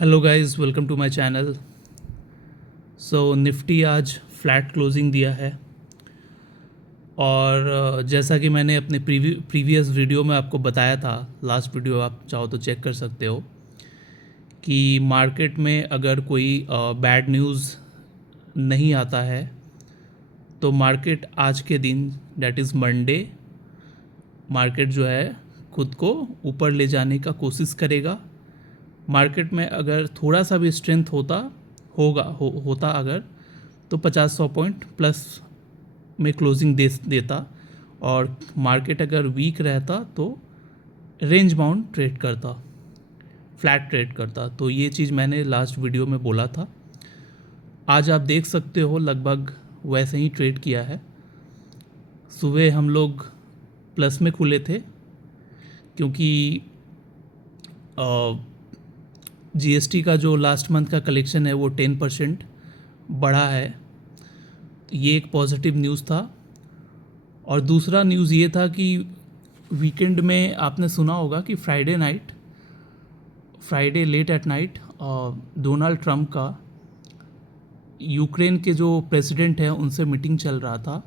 Hello guys, welcome to my channel. So Nifty आज flat closing दिया है और जैसा कि मैंने अपने प्रीवियस वीडियो में आपको बताया था, लास्ट वीडियो आप चाहो तो चेक कर सकते हो कि मार्केट में अगर कोई बैड न्यूज़ नहीं आता है तो मार्केट आज के दिन, डैट इज़ मंडे, मार्केट जो है खुद को ऊपर ले जाने का कोशिश करेगा। मार्केट में अगर थोड़ा सा भी स्ट्रेंथ होता अगर, तो 50-100 पॉइंट प्लस में क्लोजिंग देता, और मार्केट अगर वीक रहता तो रेंज बाउंड ट्रेड करता, फ्लैट ट्रेड करता। तो ये चीज़ मैंने लास्ट वीडियो में बोला था। आज आप देख सकते हो लगभग वैसे ही ट्रेड किया है। सुबह हम लोग प्लस में खुले थे क्योंकि जीएसटी का जो लास्ट मंथ का कलेक्शन है वो 10% बढ़ा है। ये एक पॉजिटिव न्यूज़ था। और दूसरा न्यूज़ ये था कि वीकेंड में आपने सुना होगा कि Friday late at night Donald Trump का यूक्रेन के जो प्रेसिडेंट हैं उनसे मीटिंग चल रहा था,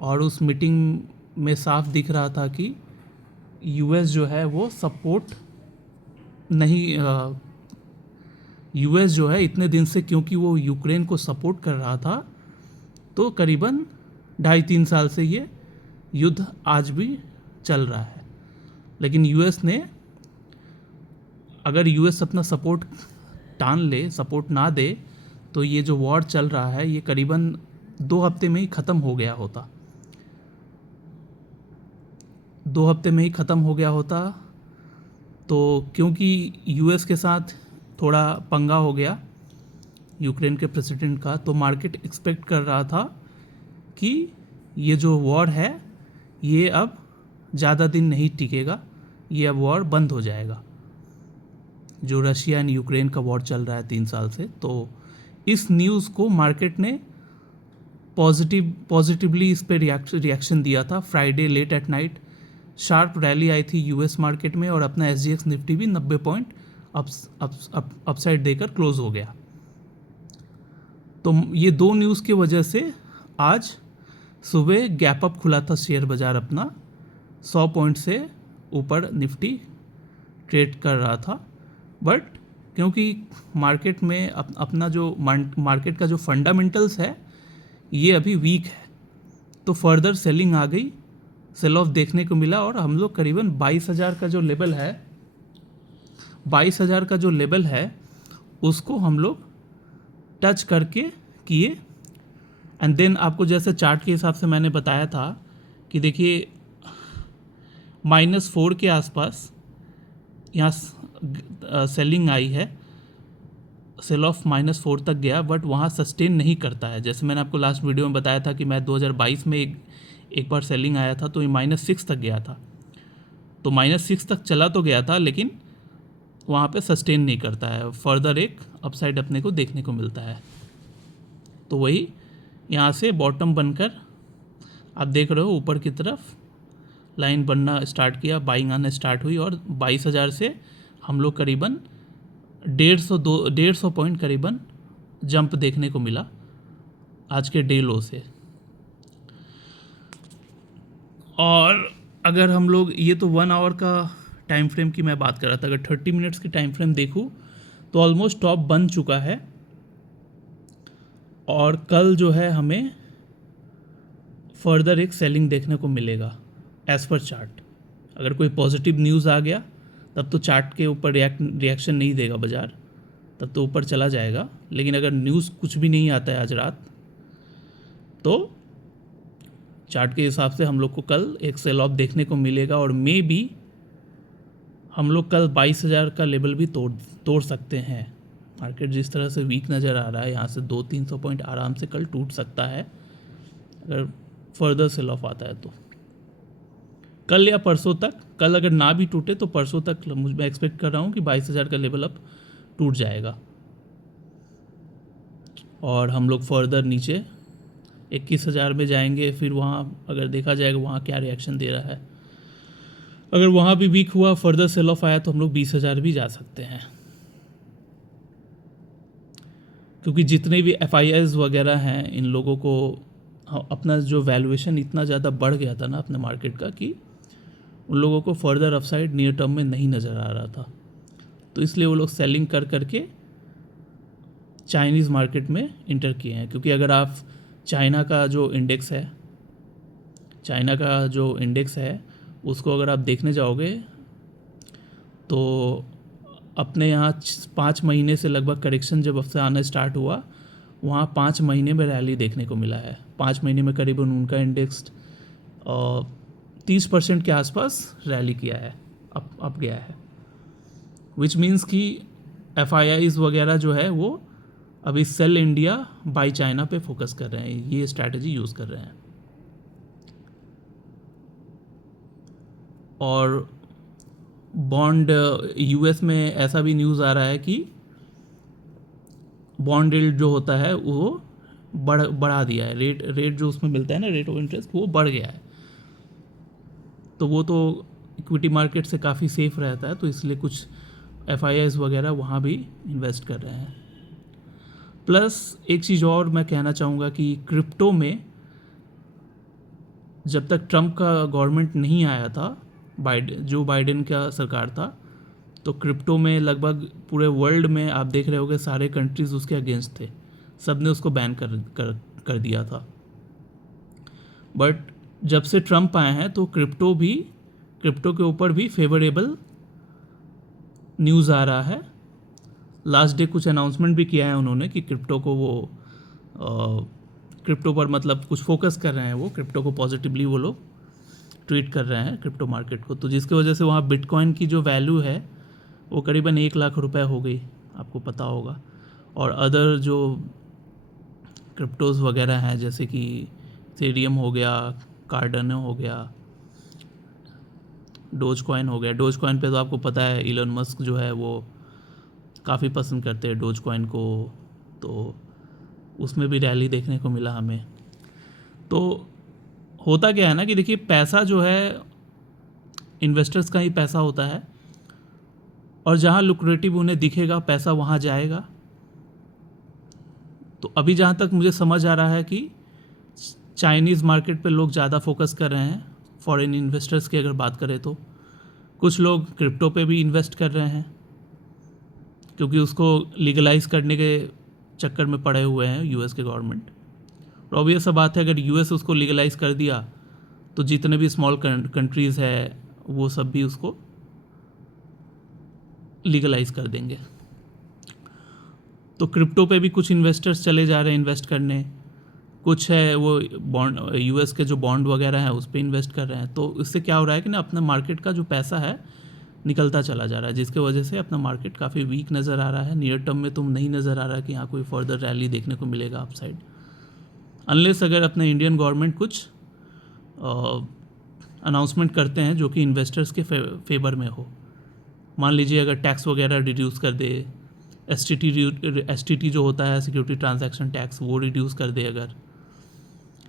और उस मीटिंग में साफ दिख रहा था कि यूएस जो है वो सपोर्ट नहीं, यूएस जो है इतने दिन से, क्योंकि वो यूक्रेन को सपोर्ट कर रहा था, तो करीबन 2.5-3 साल से ये युद्ध आज भी चल रहा है। लेकिन यूएस ने, अगर यूएस अपना सपोर्ट टान ले, सपोर्ट ना दे, तो ये जो वॉर चल रहा है ये करीबन 2 हफ्ते में ही ख़त्म हो गया होता। 2 हफ्ते में ही ख़त्म हो गया होता। तो क्योंकि यूएस के साथ थोड़ा पंगा हो गया यूक्रेन के प्रेसिडेंट का, तो मार्केट एक्सपेक्ट कर रहा था कि ये जो वॉर है ये अब ज़्यादा दिन नहीं टिकेगा, ये अब वॉर बंद हो जाएगा, जो रशिया एंड यूक्रेन का वॉर चल रहा है 3 साल से। तो इस न्यूज़ को मार्केट ने पॉजिटिवली इस पर रिएक्शन दिया था। Friday late at night sharp rally आई थी यूएस मार्केट में, और अपना एसजीएक्स निफ्टी भी 90 पॉइंट अपसाइड देकर क्लोज हो गया। तो ये दो न्यूज़ की वजह से आज सुबह गैप अप खुला था शेयर बाज़ार अपना, 100 पॉइंट से ऊपर निफ्टी ट्रेड कर रहा था। बट क्योंकि मार्केट में अपना जो मार्केट का जो फंडामेंटल्स है ये अभी वीक है, तो फर्दर सेलिंग आ गई, सेल ऑफ देखने को मिला, और हम लोग करीबन 22,000 का जो लेवल है, 22,000 का जो लेवल है उसको हम लोग टच करके किए। एंड देन आपको जैसे चार्ट के हिसाब से मैंने बताया था कि देखिए -4 के आसपास यहाँ सेलिंग आई है, सेल ऑफ -4 तक गया, बट वहाँ सस्टेन नहीं करता है। जैसे मैंने आपको लास्ट वीडियो में बताया था कि मैं 2022 में एक बार सेलिंग आया था तो ये -6 तक गया था। तो -6 तक चला तो गया था, लेकिन वहाँ पे सस्टेन नहीं करता है, फर्दर एक अपसाइड अपने को देखने को मिलता है। तो वही यहाँ से बॉटम बनकर आप देख रहे हो ऊपर की तरफ लाइन बनना स्टार्ट किया, बाइंग आना स्टार्ट हुई, और 22,000 से हम लोग करीबन 150 पॉइंट करीबन जंप देखने को मिला आज के डे लो से। और अगर हम लोग, ये तो 1 आवर का टाइम फ्रेम की मैं बात कर रहा था, अगर 30 मिनट्स की टाइम फ्रेम देखूँ तो ऑलमोस्ट टॉप बन चुका है, और कल जो है हमें फर्दर एक सेलिंग देखने को मिलेगा एज़ पर चार्ट। अगर कोई पॉजिटिव न्यूज़ आ गया तब तो चार्ट के ऊपर रिएक्शन नहीं देगा बाज़ार, तब तो ऊपर चला जाएगा। लेकिन अगर न्यूज़ कुछ भी नहीं आता है आज रात, तो चार्ट के हिसाब से हम लोग को कल एक सेल ऑफ देखने को मिलेगा, और मे बी हम लोग कल 22,000 का लेवल भी तोड़ सकते हैं। मार्केट जिस तरह से वीक नज़र आ रहा है, यहाँ से 200-300 पॉइंट आराम से कल टूट सकता है अगर फर्दर सेल ऑफ आता है तो। कल या परसों तक, कल अगर ना भी टूटे तो परसों तक मैं एक्सपेक्ट कर रहा हूँ कि 22,000 का लेवल अब टूट जाएगा, और हम लोग फर्दर नीचे 21,000 में जाएंगे। फिर वहाँ अगर देखा जाएगा वहाँ क्या रिएक्शन दे रहा है, अगर वहाँ भी वीक हुआ, फर्दर सेल ऑफ आया, तो हम लोग 20,000 भी जा सकते हैं। क्योंकि जितने भी एफआईआईज वगैरह हैं इन लोगों को अपना जो वैल्यूएशन इतना ज़्यादा बढ़ गया था ना अपने मार्केट का कि उन लोगों को फर्दर अपसाइड नियर टर्म में नहीं नज़र आ रहा था, तो इसलिए वो लोग सेलिंग कर करके चाइनीज़ मार्केट में इंटर किए हैं। क्योंकि अगर आप चाइना का जो इंडेक्स है उसको अगर आप देखने जाओगे तो अपने यहाँ 5 महीने से लगभग करेक्शन जब से आना स्टार्ट हुआ, वहाँ 5 महीने में रैली देखने को मिला है। 5 महीने में करीबन उनका इंडेक्स 30% के आसपास रैली किया है, अप गया है। विच मीन्स कि एफआईआईज वगैरह जो है वो अभी सेल इंडिया बाय चाइना पे फोकस कर रहे हैं, ये स्ट्रैटेजी यूज़ कर रहे हैं। और बॉन्ड यूएस में ऐसा भी न्यूज़ आ रहा है कि बॉन्ड यील्ड जो होता है वो बढ़ा दिया है, रेट जो उसमें मिलता है ना, रेट ऑफ इंटरेस्ट, वो बढ़ गया है। तो वो तो इक्विटी मार्केट से काफ़ी सेफ रहता है, तो इसलिए कुछ एफआईआईज वगैरह वहाँ भी इन्वेस्ट कर रहे हैं। प्लस एक चीज़ और मैं कहना चाहूँगा कि क्रिप्टो में जब तक ट्रम्प का गवर्नमेंट नहीं आया था, जो बाइडेन का सरकार था, तो क्रिप्टो में लगभग पूरे वर्ल्ड में आप देख रहे होगे सारे कंट्रीज़ उसके अगेंस्ट थे, सब ने उसको बैन कर दिया था। बट जब से ट्रम्प आए हैं तो क्रिप्टो के ऊपर भी फेवरेबल न्यूज़ आ रहा है। लास्ट डे कुछ अनाउंसमेंट भी किया है उन्होंने कि क्रिप्टो पर मतलब कुछ फोकस कर रहे हैं, वो क्रिप्टो को पॉजिटिवली वो लोग ट्रीट कर रहे हैं क्रिप्टो मार्केट को। तो जिसकी वजह से वहाँ बिटकॉइन की जो वैल्यू है वो करीबन 1 लाख रुपए हो गई, आपको पता होगा। और अदर जो क्रिप्टोज़ वगैरह हैं जैसे कि इथेरियम हो गया, कार्डानो हो गया, डोज कॉइन हो गया। डोज कॉइन पे तो आपको पता है इलन मस्क जो है वो काफ़ी पसंद करते हैं डोज कॉइन को, तो उसमें भी रैली देखने को मिला हमें। तो होता क्या है ना कि देखिए, पैसा जो है इन्वेस्टर्स का ही पैसा होता है, और जहाँ लुक्रेटिव उन्हें दिखेगा पैसा वहाँ जाएगा। तो अभी जहाँ तक मुझे समझ आ रहा है कि चाइनीज़ मार्केट पे लोग ज़्यादा फोकस कर रहे हैं, फॉरेन इन्वेस्टर्स की अगर बात करें तो। कुछ लोग क्रिप्टो पे भी इन्वेस्ट कर रहे हैं क्योंकि उसको लीगलाइज करने के चक्कर में पड़े हुए हैं यूएस के गवर्नमेंट। और ऑब्वियस सा बात है, अगर यूएस उसको लीगलाइज कर दिया तो जितने भी स्मॉल कंट्रीज़ है वो सब भी उसको लीगलाइज कर देंगे। तो क्रिप्टो पे भी कुछ इन्वेस्टर्स चले जा रहे हैं इन्वेस्ट करने, कुछ है वो बॉन्ड, यूएस के जो बॉन्ड वगैरह हैं उस पर इन्वेस्ट कर रहे हैं। तो इससे क्या हो रहा है कि ना अपना मार्केट का जो पैसा है निकलता चला जा रहा है, जिसके वजह से अपना मार्केट काफ़ी वीक नज़र आ रहा है। नियर टर्म में तो नहीं नज़र आ रहा है कि यहाँ कोई फर्दर रैली देखने को मिलेगा अपसाइड, अनलेस अगर अपना इंडियन गवर्नमेंट कुछ अनाउंसमेंट करते हैं जो कि इन्वेस्टर्स के फेवर में हो। मान लीजिए अगर टैक्स वगैरह रिड्यूस कर दे, एसटीटी जो होता है सिक्योरिटी ट्रांजैक्शन टैक्स, वो रिड्यूस कर दे अगर,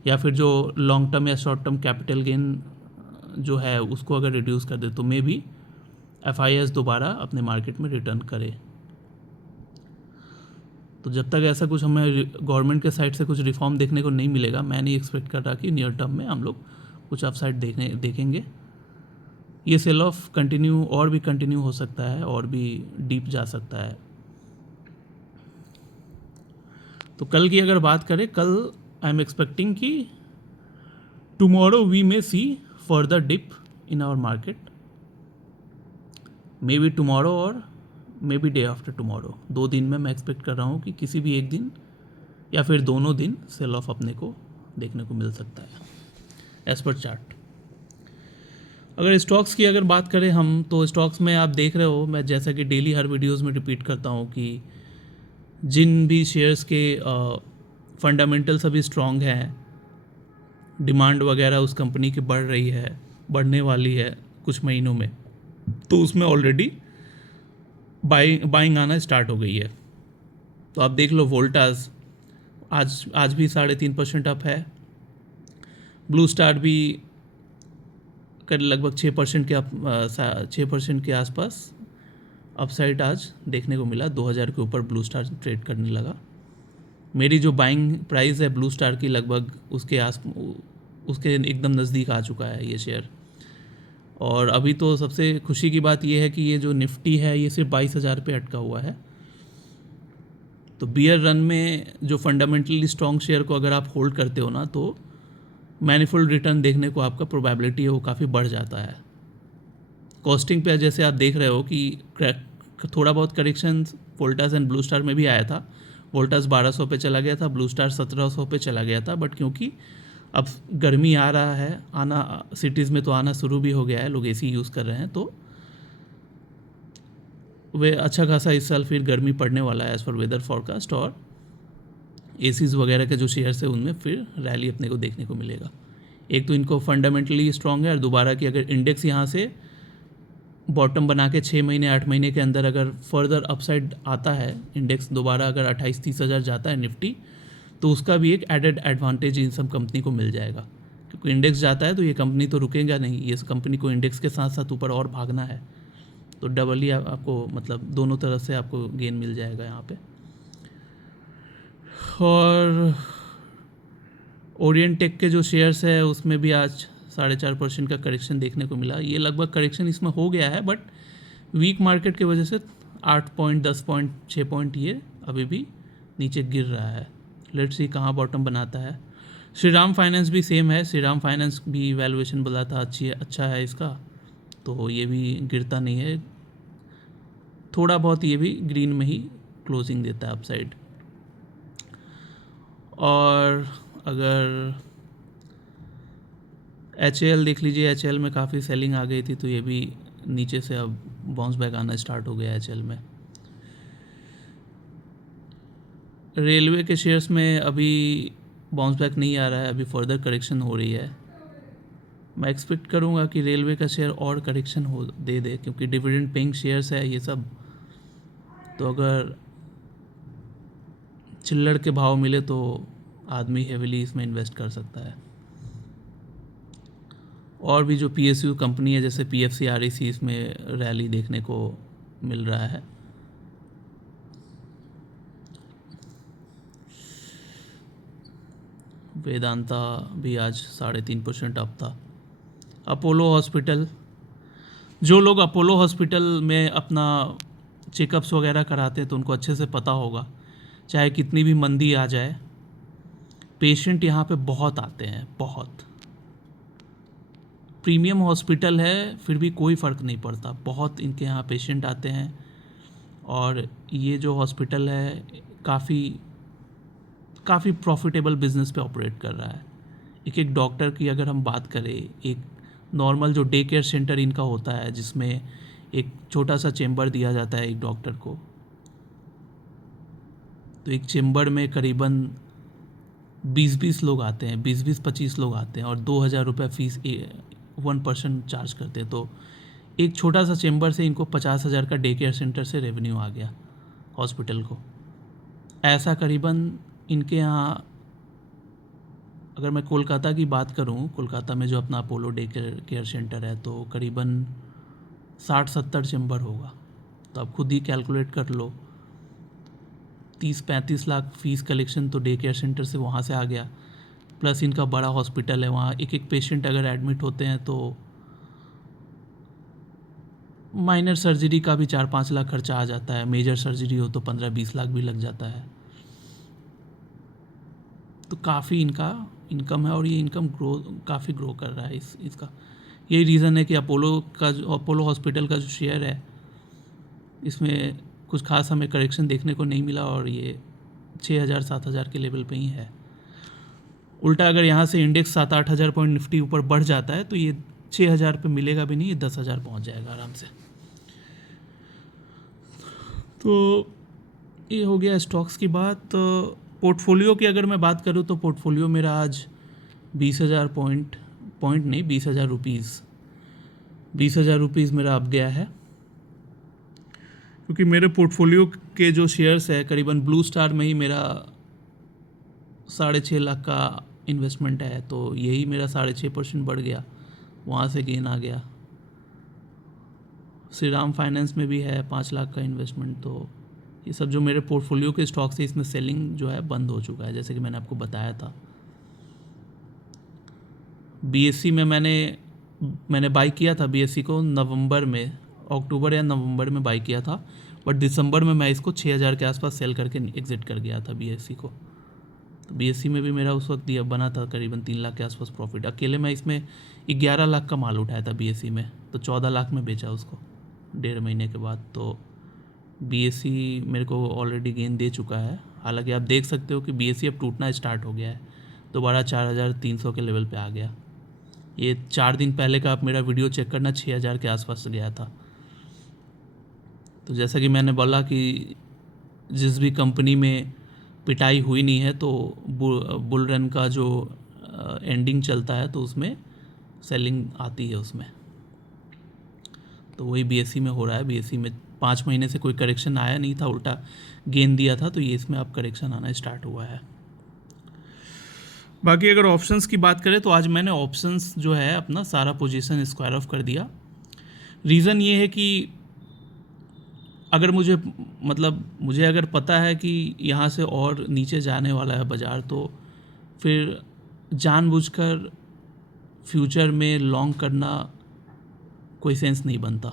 या फिर जो लॉन्ग टर्म या शॉर्ट टर्म कैपिटल गेन जो है उसको अगर रिड्यूस कर दे, तो मे बी एफआईआईज दोबारा अपने मार्केट में रिटर्न करे। तो जब तक ऐसा कुछ हमें गवर्नमेंट के साइड से कुछ रिफॉर्म देखने को नहीं मिलेगा, मैं नहीं एक्सपेक्ट कर रहा कि नियर टर्म में हम लोग कुछ अपसाइड देखेंगे। ये सेल ऑफ कंटिन्यू हो सकता है और भी डीप जा सकता है। तो कल की अगर बात करें, कल आई एम एक्सपेक्टिंग कि tomorrow we may see further dip in our market, may be tomorrow और may be day after tomorrow. 2 दिन में मैं एक्सपेक्ट कर रहा हूँ कि किसी भी एक दिन या फिर दोनों दिन सेल ऑफ अपने को देखने को मिल सकता है एज पर चार्ट। अगर स्टॉक्स की अगर बात करें हम, तो स्टॉक्स में आप देख रहे हो, मैं जैसा कि डेली हर वीडियोस में रिपीट करता हूँ कि जिन भी शेयर्स के फंडामेंटल्स अभी स्ट्रॉन्ग हैं, डिमांड वगैरह उस कंपनी की बढ़ रही है, बढ़ने वाली है कुछ महीनों में, तो उसमें ऑलरेडी बाइंग आना स्टार्ट हो गई है। तो आप देख लो वोल्टास आज भी 3.5% अप है, ब्लू स्टार भी लगभग 6% के आसपास अपसाइड आज देखने को मिला। 2000 के ऊपर ब्लू स्टार ट्रेड करने लगा। मेरी जो बाइंग प्राइस है ब्लू स्टार की लगभग उसके एकदम नज़दीक आ चुका है ये शेयर। और अभी तो सबसे खुशी की बात ये है कि ये जो निफ्टी है ये सिर्फ 22,000 पे अटका हुआ है। तो बियर रन में जो फंडामेंटली स्ट्रॉन्ग शेयर को अगर आप होल्ड करते हो ना, तो मैनिफोल्ड रिटर्न देखने को आपका प्रोबेबिलिटी है वो काफ़ी बढ़ जाता है। कॉस्टिंग पे जैसे आप देख रहे हो कि थोड़ा बहुत correction Voltas and blue star में भी आया था। वोल्टास 1200 पे चला गया था, ब्लू स्टार 1700 पे चला गया था। बट क्योंकि अब गर्मी आ रहा है, आना सिटीज़ में तो आना शुरू भी हो गया है, लोग एसी यूज़ कर रहे हैं, तो वे अच्छा खासा इस साल फिर गर्मी पड़ने वाला है एज़ पर वेदर फॉरकास्ट। और एसीज़ वगैरह के जो शेयर्स है उनमें फिर रैली अपने को देखने को मिलेगा। एक तो इनको फंडामेंटली स्ट्रॉन्ग है, और दोबारा कि अगर इंडेक्स यहाँ से बॉटम बना के 6 महीने 8 महीने के अंदर अगर फर्दर अपसाइड आता है, इंडेक्स दोबारा अगर 28-30 हज़ार जाता है निफ्टी, तो उसका भी एक एडेड एडवांटेज इन सब कंपनी को मिल जाएगा। क्योंकि इंडेक्स जाता है तो ये कंपनी तो रुकेगा नहीं, ये कंपनी को इंडेक्स के साथ साथ ऊपर और भागना है। तो डबल ही आपको मतलब दोनों तरफ से आपको गेन मिल जाएगा यहाँ पे। और ओरिएंट टेक के जो शेयर्स है उसमें भी आज 4.5% का करेक्शन देखने को मिला। ये लगभग करेक्शन इसमें हो गया है, बट वीक मार्केट की वजह से 8 पॉइंट 10 पॉइंट 6 पॉइंट ये अभी भी नीचे गिर रहा है। लेट्स सी कहाँ बॉटम बनाता है। श्रीराम फाइनेंस भी सेम है, श्रीराम फाइनेंस भी वैल्यूएशन बोला था अच्छा है इसका, तो ये भी गिरता नहीं है, थोड़ा बहुत ये भी ग्रीन में ही क्लोजिंग देता है अपसाइड। और अगर HAL देख लीजिए, HAL में काफ़ी सेलिंग आ गई थी, तो ये भी नीचे से अब बाउंस बैक आना स्टार्ट हो गया HAL में। रेलवे के शेयर्स में अभी बाउंस बैक नहीं आ रहा है, अभी फर्दर करेक्शन हो रही है। मैं एक्सपेक्ट करूँगा कि रेलवे का शेयर और करेक्शन हो दे, क्योंकि डिविडेंड पेइंग शेयर्स है ये सब, तो अगर चिल्लड़ के भाव मिले तो आदमी हेविली इसमें इन्वेस्ट कर सकता है। और भी जो PSU कंपनी है जैसे PFC REC, इसमें रैली देखने को मिल रहा है। वेदांता भी आज 3.5% अप था। अपोलो हॉस्पिटल, जो लोग अपोलो हॉस्पिटल में अपना चेकअप्स वगैरह कराते हैं तो उनको अच्छे से पता होगा, चाहे कितनी भी मंदी आ जाए, पेशेंट यहाँ पे बहुत आते हैं, बहुत। प्रीमियम हॉस्पिटल है फिर भी कोई फ़र्क नहीं पड़ता, बहुत इनके यहाँ पेशेंट आते हैं। और ये जो हॉस्पिटल है काफ़ी प्रॉफिटेबल बिजनेस पे ऑपरेट कर रहा है। एक डॉक्टर की अगर हम बात करें, एक नॉर्मल जो डे केयर सेंटर इनका होता है जिसमें एक छोटा सा चेम्बर दिया जाता है एक डॉक्टर को, तो एक चेम्बर में करीबन 20-20 लोग आते हैं, 20-25 लोग आते हैं, और 2,000 रुपये फीस 1% चार्ज करते हैं। तो एक छोटा सा चेम्बर से इनको 50,000 का डे केयर सेंटर से रेवेन्यू आ गया हॉस्पिटल को। ऐसा करीबन इनके यहाँ, अगर मैं कोलकाता की बात करूँ, कोलकाता में जो अपना अपोलो डे केयर सेंटर है, तो करीबन 60-70 चेम्बर होगा। तो आप खुद ही कैलकुलेट कर लो, 30-35 लाख फीस कलेक्शन तो डे केयर सेंटर से वहाँ से आ गया। प्लस इनका बड़ा हॉस्पिटल है, वहाँ एक पेशेंट अगर एडमिट होते हैं तो माइनर सर्जरी का भी 4-5 लाख खर्चा आ जाता है, मेजर सर्जरी हो तो 15-20 लाख भी लग जाता है। तो काफ़ी इनका इनकम है, और ये इनकम काफ़ी ग्रो कर रहा है इसका। यही रीज़न है कि अपोलो हॉस्पिटल का जो शेयर है, इसमें कुछ खास हमें करेक्शन देखने को नहीं मिला, और ये 6,000-7,000 के लेवल पे ही है। उल्टा अगर यहाँ से इंडेक्स 7-8 हज़ार पॉइंट निफ्टी ऊपर बढ़ जाता है तो ये 6,000 पे मिलेगा भी नहीं, ये 10,000 पहुँच जाएगा आराम से। तो ये हो गया स्टॉक्स की बात। तो पोर्टफोलियो की अगर मैं बात करूँ तो पोर्टफोलियो मेरा आज 20,000 पॉइंट नहीं 20,000 रुपीज़ 20,000 रुपीज़ मेरा अब गया है, क्योंकि मेरे पोर्टफोलियो के जो शेयर्स है करीबन ब्लू स्टार में ही मेरा 6.5 लाख का इन्वेस्टमेंट है, तो यही मेरा 6.5% बढ़ गया, वहाँ से गेन आ गया। श्रीराम फाइनेंस में भी है 5 लाख का इन्वेस्टमेंट, तो ये सब जो मेरे पोर्टफोलियो के स्टॉक्स है इसमें सेलिंग जो है बंद हो चुका है, जैसे कि मैंने आपको बताया था। बीएससी में मैंने बाई किया था बीएससी को नवंबर में, अक्टूबर या नवंबर में बाई किया था, बट दिसंबर में मैं इसको 6,000 के आसपास सेल करके एग्ज़िट कर गया था बीएससी को। तो बीएससी में भी मेरा उस वक्त दिया बना था करीबन 3 लाख के आसपास प्रॉफिट। अकेले मैं इसमें 11 लाख का माल उठाया था बीएससी में, तो 14 लाख में बेचा उसको 1.5 महीने के बाद। तो बीएससी मेरे को ऑलरेडी गेन दे चुका है। हालांकि आप देख सकते हो कि बीएससी अब टूटना स्टार्ट हो गया है, दोबारा 4,300 के लेवल पे आ गया। ये 4 दिन पहले का आप मेरा वीडियो चेक करना, 6,000 के आसपास गया था। तो जैसा कि मैंने बोला कि जिस भी कंपनी में पिटाई हुई नहीं है तो बुल रन का जो एंडिंग चलता है तो उसमें सेलिंग आती है उसमें। तो वही बीएससी में हो रहा है। बीएससी में 5 महीने से कोई करेक्शन आया नहीं था, उल्टा गेन दिया था, तो ये इसमें अब करेक्शन आना स्टार्ट हुआ है। बाकी अगर ऑप्शंस की बात करें तो आज मैंने ऑप्शंस जो है अपना सारा पोजीशन स्क्वायर ऑफ कर दिया। रीज़न ये है कि अगर मुझे अगर पता है कि यहाँ से और नीचे जाने वाला है बाज़ार, तो फिर जानबूझकर फ्यूचर में लॉन्ग करना कोई सेंस नहीं बनता।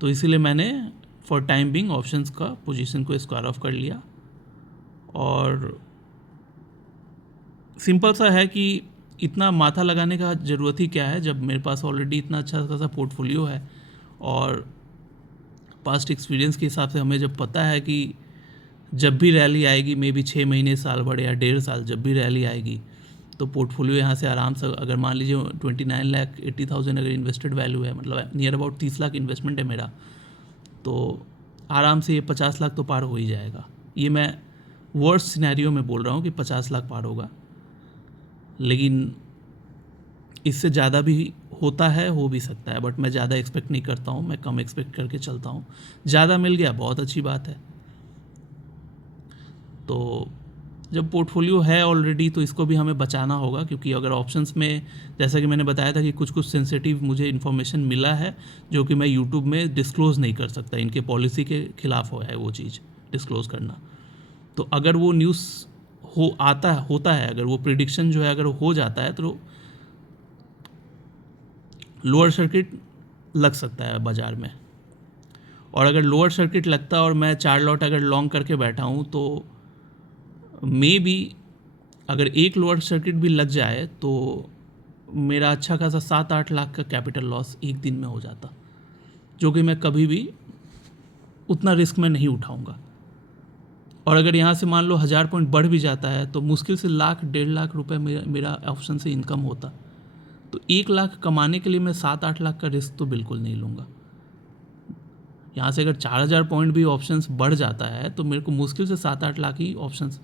तो इसीलिए मैंने फॉर टाइम बिंग ऑप्शंस का पोजीशन को स्क्वायर ऑफ कर लिया। और सिंपल सा है कि इतना माथा लगाने का ज़रूरत ही क्या है जब मेरे पास ऑलरेडी इतना अच्छा खासा पोर्टफोलियो है। और पास्ट एक्सपीरियंस के हिसाब से हमें जब पता है कि जब भी रैली आएगी, मे बी 6 महीने, साल भर या 1.5 साल, जब भी रैली आएगी तो पोर्टफोलियो यहाँ से आराम से, अगर मान लीजिए 29,80,000 अगर इन्वेस्टेड वैल्यू है, मतलब नियर अबाउट 30 लाख इन्वेस्टमेंट है मेरा, तो आराम से ये 50 लाख तो पार हो ही जाएगा। ये मैं वर्स्ट सिनेरियो में बोल रहा हूँ कि 50 लाख पार होगा, लेकिन इससे ज़्यादा भी होता है, हो भी सकता है, बट मैं ज़्यादा एक्सपेक्ट नहीं करता हूँ, मैं कम एक्सपेक्ट करके चलता हूँ। ज़्यादा मिल गया बहुत अच्छी बात है। तो जब पोर्टफोलियो है ऑलरेडी तो इसको भी हमें बचाना होगा, क्योंकि अगर ऑप्शंस में, जैसा कि मैंने बताया था कि कुछ सेंसिटिव मुझे इन्फॉर्मेशन मिला है जो कि मैं यूट्यूब में डिस्क्लोज़ नहीं कर सकता, इनके पॉलिसी के खिलाफ है वो चीज़ डिस्क्लोज़ करना। तो अगर वो न्यूज़ होता है, अगर वो प्रिडिक्शन जो है अगर हो जाता है, तो लोअर सर्किट लग सकता है बाज़ार में। और अगर लोअर सर्किट लगता है और मैं 4 लॉट अगर लॉन्ग करके बैठा हूँ, तो मे बी अगर एक लोअर सर्किट भी लग जाए तो मेरा अच्छा खासा 7-8 लाख का कैपिटल लॉस एक दिन में हो जाता, जो कि मैं कभी भी उतना रिस्क में नहीं उठाऊंगा। और अगर यहाँ से मान लो 1000 पॉइंट बढ़ भी जाता है तो मुश्किल से 1,00,000-1.5 लाख रुपए मेरा ऑप्शन से इनकम होता। तो 1 लाख कमाने के लिए मैं 7-8 लाख का रिस्क तो बिल्कुल नहीं लूँगा। यहाँ से अगर 4,000 पॉइंट भी ऑप्शंस बढ़ जाता है तो मेरे को मुश्किल से 7-8 लाख ही ऑप्शंस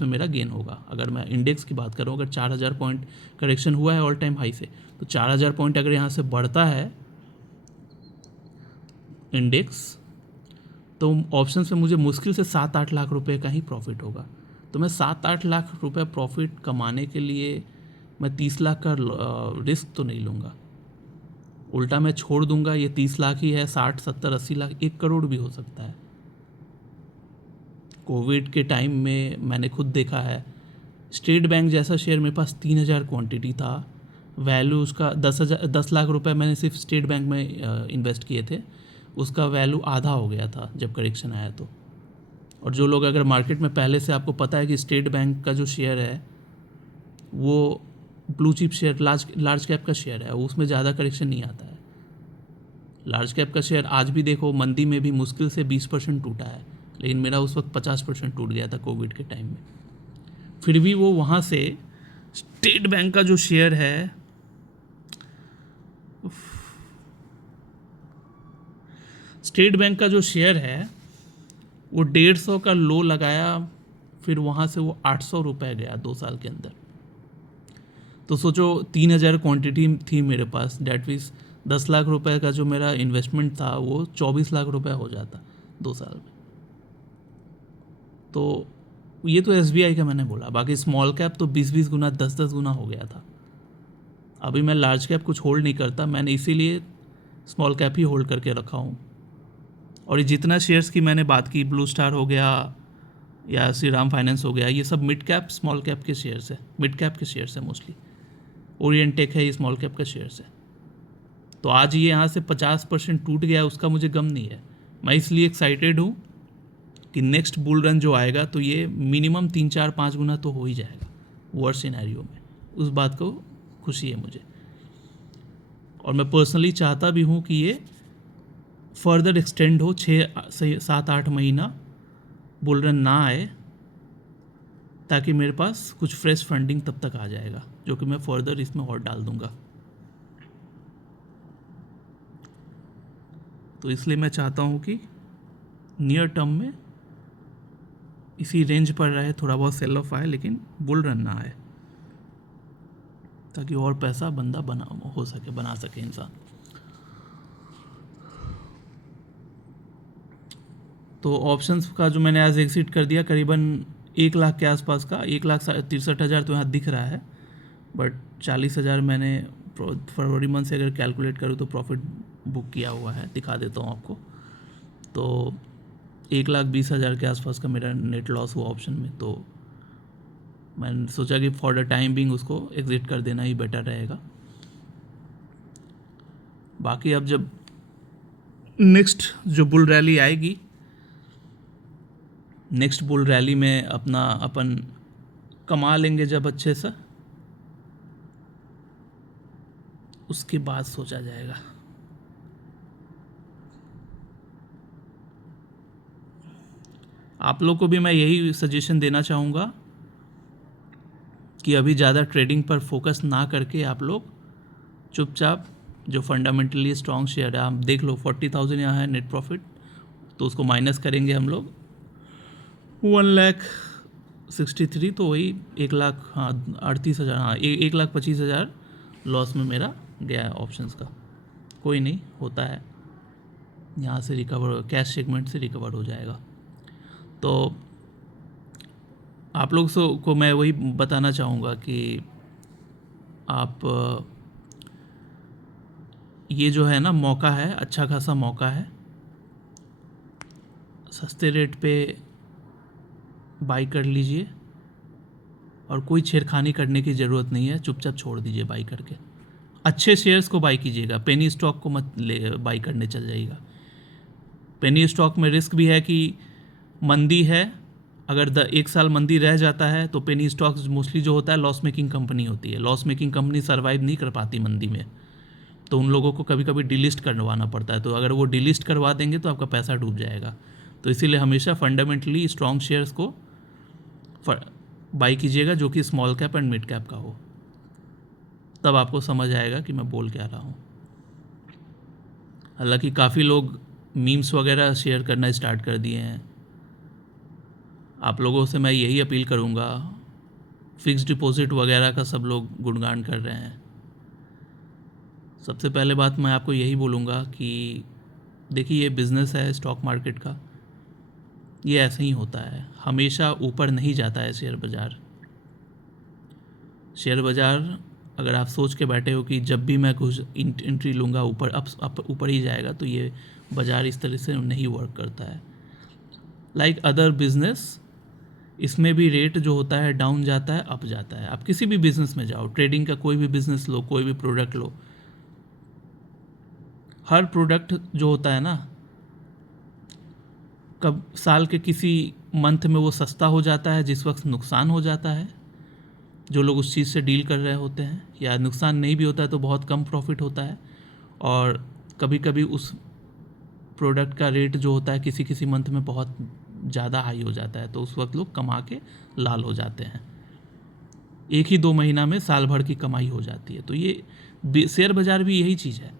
में मेरा गेन होगा। अगर मैं इंडेक्स की बात करूँ, अगर 4,000 पॉइंट करेक्शन हुआ है ऑल टाइम हाई से, तो 4,000 पॉइंट अगर यहाँ से बढ़ता है इंडेक्स, तो ऑप्शंस में मुझे मुश्किल से 7-8 लाख रुपए का ही प्रॉफिट होगा। तो मैं 7-8 लाख रुपए प्रॉफिट कमाने के लिए मैं 30 लाख का रिस्क तो नहीं लूँगा, उल्टा मैं छोड़ दूंगा। ये 30 लाख ही है, 60, 70, 80 लाख, 1 करोड़ भी हो सकता है। कोविड के टाइम में मैंने खुद देखा है, स्टेट बैंक जैसा शेयर मेरे पास 3,000 क्वांटिटी था, वैल्यू उसका 10 लाख रुपए मैंने सिर्फ स्टेट बैंक में इन्वेस्ट किए थे, उसका वैल्यू आधा हो गया था जब करेक्शन आया तो। और जो लोग अगर मार्केट में पहले से, आपको पता है कि स्टेट बैंक का जो शेयर है वो blue chip share, large cap का शेयर है, उसमें ज़्यादा करेक्शन नहीं आता है। लार्ज कैप का शेयर आज भी देखो मंदी में भी मुश्किल से 20% टूटा है, लेकिन मेरा उस वक्त 50% टूट गया था कोविड के टाइम में। फिर भी वो वहाँ से स्टेट बैंक का जो शेयर है, स्टेट बैंक का जो शेयर है वो 150 का लो लगाया, फिर वहाँ से वो 800 रुपये गया 2 साल के अंदर। तो सोचो 3,000 क्वांटिटी थी मेरे पास, डैट मीन्स 10 लाख रुपए का जो मेरा इन्वेस्टमेंट था वो 24 लाख रुपए हो जाता 2 साल में। तो ये तो SBI का मैंने बोला, बाकी स्मॉल कैप तो 20-20 गुना, 10-10 गुना हो गया था। अभी मैं लार्ज कैप कुछ होल्ड नहीं करता, मैंने इसीलिए स्मॉल कैप ही होल्ड करके रखा हूँ। और ये जितना शेयर्स की मैंने बात की, ब्लू स्टार हो गया या श्री राम फाइनेंस हो गया, ये सब मिड कैप स्मॉल कैप के शेयर्स है, मिड कैप के शेयर्स है मोस्टली। ओरिएंटेक है, ये स्मॉल कैप का शेयर्स है। तो आज ये यहाँ से 50% टूट गया, उसका मुझे गम नहीं है। मैं इसलिए एक्साइटेड हूँ कि नेक्स्ट बुल रन जो आएगा तो ये मिनिमम 3-4-5 गुना तो हो ही जाएगा वर्स्ट सिनेरियो में। उस बात को खुशी है मुझे, और मैं पर्सनली चाहता भी हूँ कि ये फर्दर एक्सटेंड हो, 6-7-8 महीना बुल रन ना आए, ताकि मेरे पास कुछ फ्रेश फंडिंग तब तक आ जाएगा, जो कि मैं फर्दर इसमें और डाल दूंगा। तो इसलिए मैं चाहता हूँ कि नियर टर्म में इसी रेंज पर रहे, थोड़ा बहुत सेल ऑफ आए लेकिन बुल रन ना आए, ताकि और पैसा बंदा बना सके इंसान। तो ऑप्शंस का जो मैंने आज एग्जिट कर दिया करीबन 1 लाख के आसपास का, 1,63,000 तो यहाँ दिख रहा है, बट 40,000 मैंने फरवरी मंथ से अगर कैलकुलेट करूँ तो प्रॉफिट बुक किया हुआ है, दिखा देता हूँ आपको। तो 1,20,000 के आसपास का मेरा नेट लॉस हुआ ऑप्शन में। तो मैंने सोचा कि फॉर द टाइम बिंग उसको एग्जिट कर देना ही बेटर रहेगा। बाकी अब जब नेक्स्ट जो बुल रैली आएगी, नेक्स्ट बुल रैली में अपन कमा लेंगे जब अच्छे से, उसके बाद सोचा जाएगा। आप लोग को भी मैं यही सजेशन देना चाहूँगा कि अभी ज़्यादा ट्रेडिंग पर फोकस ना करके आप लोग चुपचाप जो फंडामेंटली स्ट्रॉन्ग शेयर है, आप देख लो 40,000 यहाँ है नेट प्रॉफिट, तो उसको माइनस करेंगे हम लोग 1,63,000, तो वही 1,00,000, हाँ 38,000, हाँ 1,25,000 लॉस में मेरा गया है ऑप्शंस का। कोई नहीं, होता है, यहाँ से रिकवर, कैश सेगमेंट से रिकवर हो जाएगा। तो आप लोग को मैं वही बताना चाहूँगा कि आप ये जो है ना मौका है, अच्छा खासा मौका है, सस्ते रेट पे बाई कर लीजिए, और कोई छेड़खानी करने की ज़रूरत नहीं है, चुपचाप छोड़ दीजिए बाई करके। अच्छे शेयर्स को बाई कीजिएगा, पेनी स्टॉक को मत ले बाई करने चल जाइएगा। पेनी स्टॉक में रिस्क भी है कि मंदी है, अगर 1 साल मंदी रह जाता है तो पेनी स्टॉक्स मोस्टली जो होता है लॉस मेकिंग कंपनी होती है। लॉस मेकिंग कंपनी सर्वाइव नहीं कर पाती मंदी में, तो उन लोगों को कभी कभी डिलिस्ट करवाना पड़ता है। तो अगर वो डिलिस्ट करवा देंगे तो आपका पैसा डूब जाएगा। तो इसीलिए हमेशा फंडामेंटली स्ट्रॉन्ग शेयर्स को बाई कीजिएगा, जो कि small cap and mid cap का हो, तब आपको समझ आएगा कि मैं बोल क्या रहा हूँ। हालांकि काफ़ी लोग मीम्स वगैरह शेयर करना स्टार्ट कर दिए हैं। आप लोगों से मैं यही अपील करूँगा, फिक्स डिपॉजिट वगैरह का सब लोग गुणगान कर रहे हैं। सबसे पहले बात मैं आपको यही बोलूँगा कि देखिए, ये बिज़नेस है स्टॉक मार्केट का, ये ऐसे ही होता है, हमेशा ऊपर नहीं जाता है शेयर बाज़ार। शेयर बाज़ार अगर आप सोच के बैठे हो कि जब भी मैं कुछ एंट्री लूँगा ऊपर ही जाएगा, तो ये बाज़ार इस तरह से नहीं वर्क करता है। लाइक अदर बिजनेस, इसमें भी रेट जो होता है डाउन जाता है, अप जाता है। आप किसी भी बिज़नेस में जाओ, ट्रेडिंग का कोई भी बिज़नेस लो, कोई भी प्रोडक्ट लो, हर प्रोडक्ट जो होता है ना, कब साल के किसी मंथ में वो सस्ता हो जाता है, जिस वक्त नुकसान हो जाता है जो लोग उस चीज़ से डील कर रहे होते हैं, या नुकसान नहीं भी होता है तो बहुत कम प्रॉफिट होता है। और कभी कभी उस प्रोडक्ट का रेट जो होता है किसी किसी मंथ में बहुत ज़्यादा हाई हो जाता है, तो उस वक्त लोग कमा के लाल हो जाते हैं। 1 ही 2 महीना में साल भर की कमाई हो जाती है। तो ये शेयर बाज़ार भी यही चीज़ है।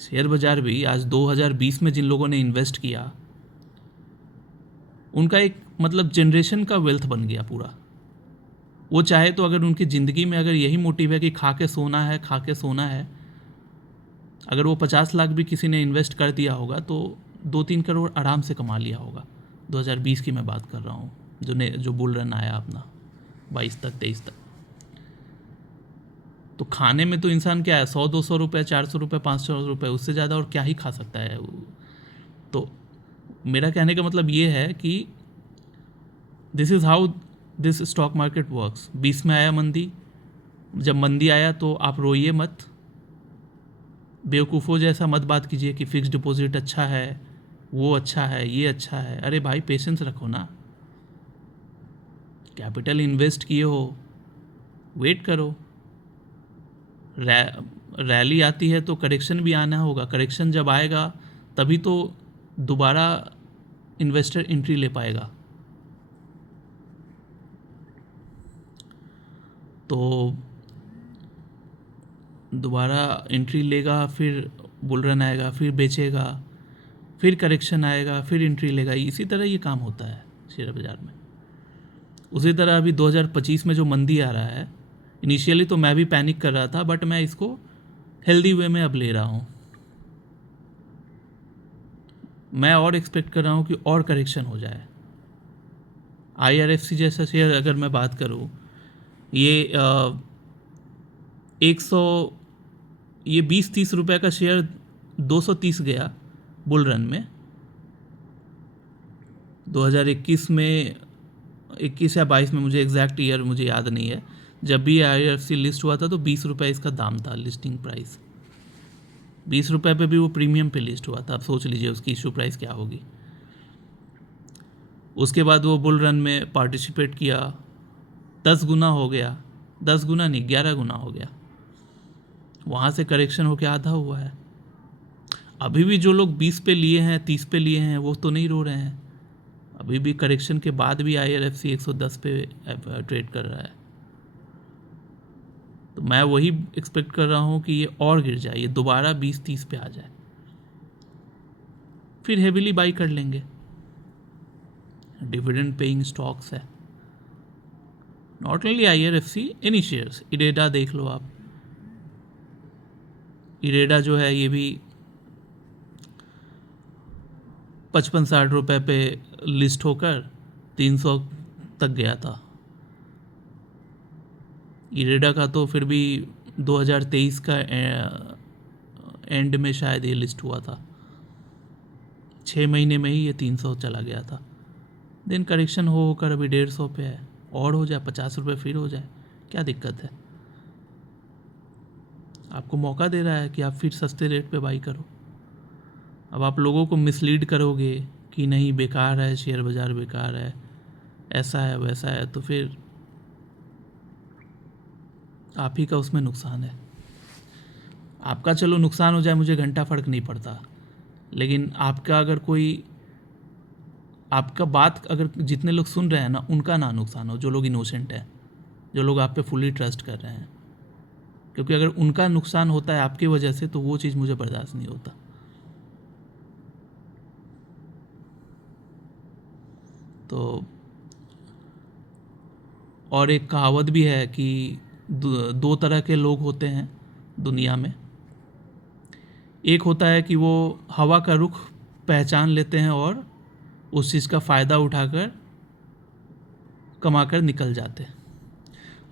शेयर बाज़ार भी आज 2020 में जिन लोगों ने इन्वेस्ट किया, उनका एक मतलब जनरेशन का वेल्थ बन गया पूरा। वो चाहे तो अगर उनकी ज़िंदगी में अगर यही मोटिव है कि खा के सोना है, अगर वो 50 लाख भी किसी ने इन्वेस्ट कर दिया होगा तो 2-3 करोड़ आराम से कमा लिया होगा। 2020 की मैं बात कर रहा हूँ, जो बुल रन आया अपना 22 तक 23 तक। तो खाने में तो इंसान क्या है, 100-200 रुपये, 400 रुपये, 500 रुपये, उससे ज़्यादा और क्या ही खा सकता है। तो मेरा कहने का मतलब ये है कि this is how this stock market works. 20 में आया मंदी, जब मंदी आया तो आप रोइए मत, बेवकूफ़ों जैसा मत बात कीजिए कि फिक्स डिपॉजिट अच्छा है, वो अच्छा है, ये अच्छा है। अरे भाई पेशेंस रखो ना, कैपिटल इन्वेस्ट किए हो, वेट करो। रैली आती है तो करेक्शन भी आना होगा, करेक्शन जब आएगा तभी तो दोबारा इन्वेस्टर एंट्री ले पाएगा। तो दोबारा एंट्री लेगा, फिर बुल रन आएगा, फिर बेचेगा, फिर करेक्शन आएगा, फिर एंट्री लेगा। इसी तरह ये काम होता है शेयर बाज़ार में। उसी तरह अभी 2025 में जो मंदी आ रहा है, इनिशियली तो मैं भी पैनिक कर रहा था, बट मैं इसको हेल्दी वे में अब ले रहा हूँ। मैं और एक्सपेक्ट कर रहा हूँ कि और करेक्शन हो जाए। IRFC जैसा शेयर अगर मैं बात करूँ, ये 20-30 रुपये का शेयर 230 गया बुल रन में 2021 में, 21 या 22 में, मुझे एग्जैक्ट ईयर मुझे याद नहीं है। जब भी IRFC लिस्ट हुआ था तो 20 रुपये इसका दाम था, लिस्टिंग प्राइस 20 रुपये पे भी वो प्रीमियम पे लिस्ट हुआ था। अब सोच लीजिए उसकी इशू प्राइस क्या होगी। उसके बाद वो बुल रन में पार्टिसिपेट किया, 10 गुना हो गया, 10 गुना नहीं 11 गुना हो गया। वहाँ से करेक्शन होकर आधा हुआ है। अभी भी जो लोग 20 पे लिए हैं, 30 पे लिए हैं, वो तो नहीं रो रहे हैं। अभी भी करेक्शन के बाद भी IRFC 110 पे ट्रेड कर रहा है। तो मैं वही एक्सपेक्ट कर रहा हूँ कि ये और गिर जाए, ये दोबारा 20-30 पे आ जाए, फिर हेविली बाई कर लेंगे। डिविडेंड पेइंग स्टॉक्स है, not only IRFC, any shares. IREDA देख लो आप, इरेडा जो है ये भी 55-60 रुपये पे लिस्ट होकर 300 तक गया था। इरेडा का तो फिर भी 2023 का एंड में शायद ये लिस्ट हुआ था, 6 महीने में ही ये 300 चला गया था। देन करेक्शन होकर अभी 150 पे है, और हो जाए 50 रुपये फिर हो जाए, क्या दिक्कत है। आपको मौका दे रहा है कि आप फिर सस्ते रेट पे बाई करो। अब आप लोगों को मिसलीड करोगे कि नहीं बेकार है, शेयर बाज़ार बेकार है, ऐसा है वैसा है, तो फिर आप ही का उसमें नुकसान है। आपका चलो नुकसान हो जाए, मुझे घंटा फ़र्क नहीं पड़ता, लेकिन आपका अगर कोई, आपका बात अगर जितने लोग सुन रहे हैं ना, उनका ना नुकसान हो, जो लोग इनोसेंट हैं, जो लोग आप पे फुली ट्रस्ट कर रहे हैं। क्योंकि अगर उनका नुकसान होता है आपकी वजह से, तो वो चीज़ मुझे बर्दाश्त नहीं होता। तो और एक कहावत भी है कि दो तरह के लोग होते हैं दुनिया में। एक होता है कि वो हवा का रुख पहचान लेते हैं और उस चीज़ का फ़ायदा उठाकर कमाकर निकल जाते हैं,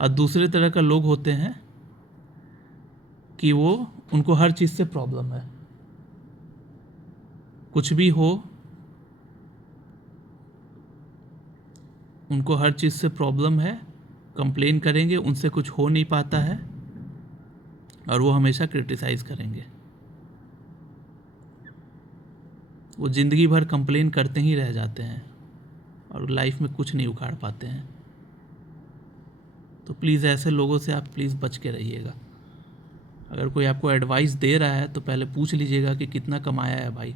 और दूसरे तरह का लोग होते हैं कि वो, उनको हर चीज़ से प्रॉब्लम है, कुछ भी हो उनको हर चीज़ से प्रॉब्लम है, कंप्लेन करेंगे, उनसे कुछ हो नहीं पाता है, और वो हमेशा क्रिटिसाइज़ करेंगे। वो ज़िंदगी भर कंप्लेन करते ही रह जाते हैं और लाइफ में कुछ नहीं उखाड़ पाते हैं। तो प्लीज़ ऐसे लोगों से आप प्लीज़ बच के रहिएगा। अगर कोई आपको एडवाइस दे रहा है तो पहले पूछ लीजिएगा कि कितना कमाया है भाई,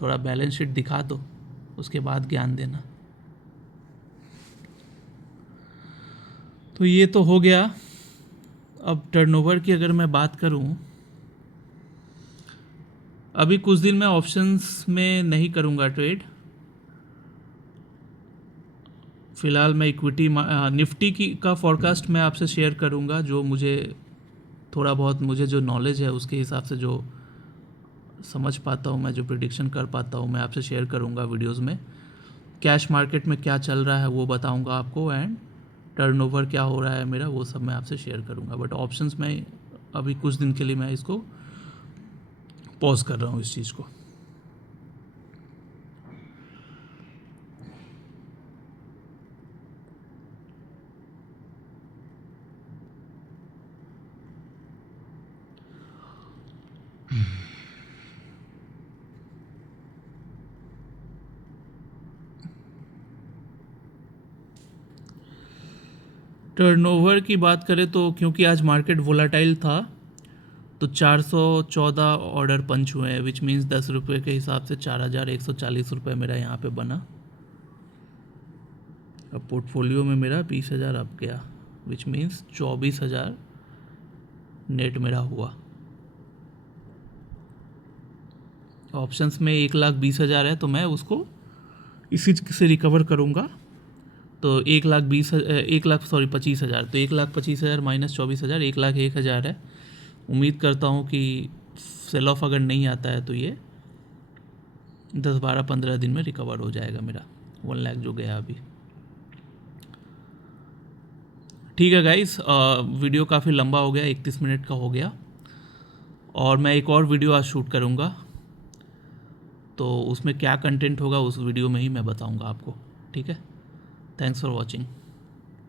थोड़ा बैलेंस शीट दिखा दो, उसके बाद ज्ञान देना। तो ये तो हो गया। अब टर्नओवर की अगर मैं बात करूं, अभी कुछ दिन मैं ऑप्शंस में नहीं करूंगा ट्रेड। फ़िलहाल मैं इक्विटी निफ्टी की का फॉरकास्ट मैं आपसे शेयर करूंगा, जो मुझे थोड़ा बहुत, मुझे जो नॉलेज है उसके हिसाब से जो समझ पाता हूँ मैं, जो प्रिडिक्शन कर पाता हूँ, मैं आपसे शेयर करूँगा वीडियोस में। कैश मार्केट में क्या चल रहा है वो बताऊँगा आपको, एंड टर्नओवर क्या हो रहा है मेरा, वो सब मैं आपसे शेयर करूँगा। बट ऑप्शंस में अभी कुछ दिन के लिए मैं इसको पॉज कर रहा हूँ इस चीज़ को। टर्नओवर की बात करें तो क्योंकि आज मार्केट वोलाटाइल था तो 414 ऑर्डर पंच हुए हैं, विच मीन्स 10 रुपये के हिसाब से 4140 रुपये मेरा यहाँ पे बना। अब पोर्टफोलियो में मेरा 20,000 अप गया, विच मीन्स 24,000 नेट मेरा हुआ। ऑप्शंस में 1,20,000 है तो मैं उसको इसी से रिकवर करूँगा। तो 25,000, तो 1,25,000 माइनस 24,000 1,01,000 है। उम्मीद करता हूँ कि सेल ऑफ अगर नहीं आता है तो ये 10, 12, 15 दिन में रिकवर हो जाएगा मेरा 1 लाख जो गया अभी। ठीक है गाइस, वीडियो काफ़ी लंबा हो गया, 31 मिनट का हो गया, और मैं एक और वीडियो आज शूट करूँगा तो उसमें क्या कंटेंट होगा उस वीडियो में ही मैं बताऊँगा आपको। ठीक है, थैंक्स फॉर वॉचिंग।